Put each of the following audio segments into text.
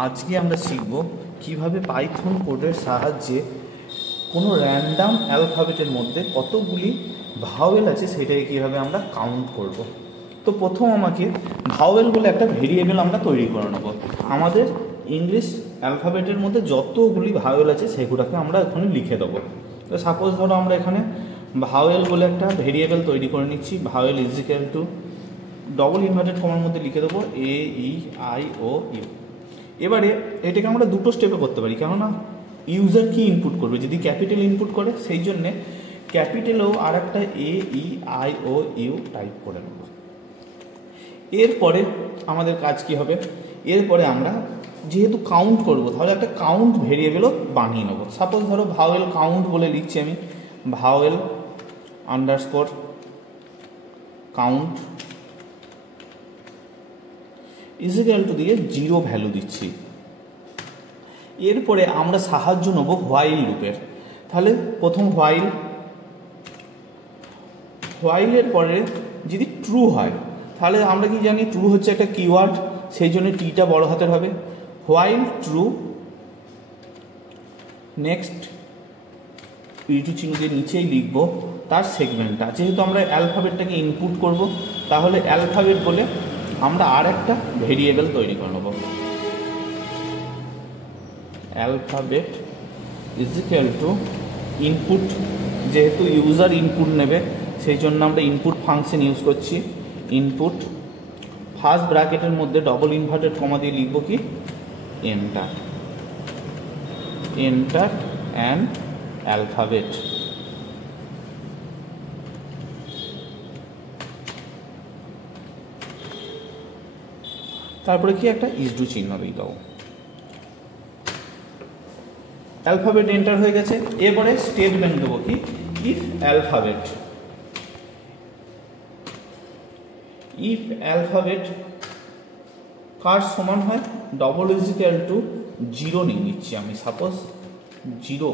আজকে আমরা শিখব কিভাবে পাইথন কোডের সাহায্যে কোনো র্যান্ডাম অ্যালফাবেটের মধ্যে কতগুলি ভাওয়েল আছে সেটাকে কীভাবে আমরা কাউন্ট করব। তো প্রথম আমাকে ভাওয়েল বলে একটা ভেরিয়েবল আমরা তৈরি করে নেব। আমাদের ইংলিশ অ্যালফাবেটের মধ্যে যতগুলি ভাওয়েল আছে সেগুলোকে আমরা এখানে লিখে দেবো। তো সাপোজ ধরো আমরা এখানে ভাওয়েল বলে একটা ভেরিয়েবল তৈরি করে নিচ্ছি। Vowel is equal to double inverted কমার মধ্যে লিখে দেবো AEIOU। এবারে এটাকে আমরা দুটো স্টেপে করতে পারি, কেননা ইউজার কি ইনপুট করবে, যদি ক্যাপিটাল ইনপুট করে সেই জন্যে ক্যাপিটালও আর একটা AEIOU টাইপ করে নেব। এরপরে আমাদের কাজ কি হবে, এরপরে আমরা যেহেতু কাউন্ট করব তাহলে একটা কাউন্ট ভেরিয়েবলও বানিয়ে নেব। সাপোজ ধরো ভাওয়েল কাউন্ট বলে লিখছি আমি, vowel underscore count is equal to দিয়ে 0 ভ্যালু দিচ্ছি। এরপরে আমরা সাহায্য নেব হোয়াইল লুপের। তাহলে প্রথম হোয়াইলের পরে যদি ট্রু হয় তাহলে আমরা কি জানি ট্রু হচ্ছে একটা কিওয়ার্ড, সেই জন্য টিটা বড় হাতের হবে। হোয়াইল ট্রু, নেক্সট ইটু চিহ্ন দিয়ে নিচেই লিখব তার সেগমেন্টটা। যেহেতু আমরা অ্যালফাবেটটাকে ইনপুট করব তাহলে অ্যালফাবেট বলে আমরা আর একটা ভেরিয়েবল তৈরি করে নেব। Alphabet is equal to input, যেহেতু ইউজার ইনপুট নেবে সেই জন্য আমরা ইনপুট ফাংশন ইউজ করছি। ইনপুট ফার্স্ট ব্র্যাকেটের মধ্যে ডবল ইনভার্টেড কমা দিয়ে লিখব কি এন্টার অ্যান্ড অ্যালফাবেট। তারপরে কি একটা ইজডু চিহ্ন দিয়ে দাও। অ্যালফাবেট এন্টার হয়ে গেছে। এরপরে স্টেটমেন্ট দেবো কি ইফ অ্যালফাবেট কার সমান হয়, ডবল ইজ ইকুয়াল টু 0 নিয়ে নিচ্ছি আমি, সাপোজ 0।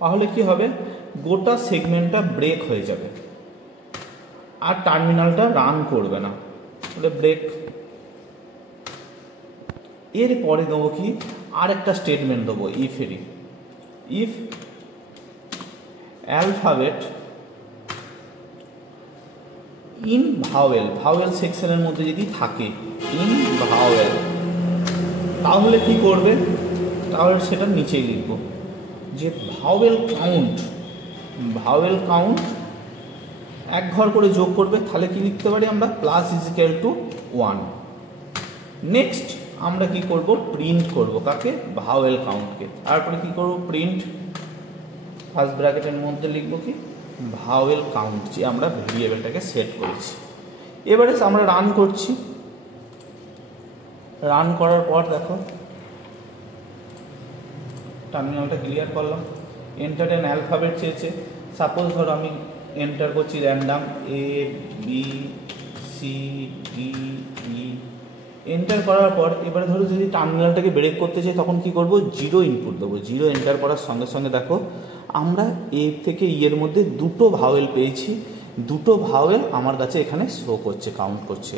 তাহলে কি হবে, গোটা সেগমেন্টটা ব্রেক হয়ে যাবে আর টার্মিনালটা রান করবে না, তাহলে ব্রেক। এরপরে দেবো কি আর একটা স্টেটমেন্ট দেবো ইফেরই, ইফ অ্যালফাবেট ইন ভাওয়েল সেকশনের মধ্যে যদি থাকে ইন ভাওয়েল, তাহলে কি করবে, তাহলে সেটা নিচেই লিখব যে ভাওয়েল কাউন্ট এক ঘর করে যোগ করবে। তাহলে কি লিখতে পারি আমরা, plus is equal to 1। Next আমরা কি করব, প্রিন্ট করব কাকে, ভাওয়েল কাউন্টকে। তারপরে কি করব, প্রিন্ট ফার্স্ট ব্র্যাকেটের মধ্যে লিখব কি ভাওয়েল কাউন্ট, যে আমরা ভেরিয়েবলটাকে সেট করেছি। এবারে আমরা রান করছি। রান করার পর দেখো টার্মিনালটা ক্লিয়ার করলাম। এন্টার অ্যান অ্যালফাবেট চেয়েছে। সাপোজ ধরো আমি এন্টার করছি র্যান্ডাম ABCDE। এন্টার করার পর এবারে ধরো যদি টার্মিনালটাকে ব্রেক করতে চাই তখন কি করব, 0 ইনপুট দেবো। 0 এন্টার করার সঙ্গে সঙ্গে দেখো আমরা এ থেকে ইয়ের মধ্যে দুটো ভাওয়েল পেয়েছি। দুটো ভাওয়েল আমার কাছে এখানে শো করছে, কাউন্ট করছে।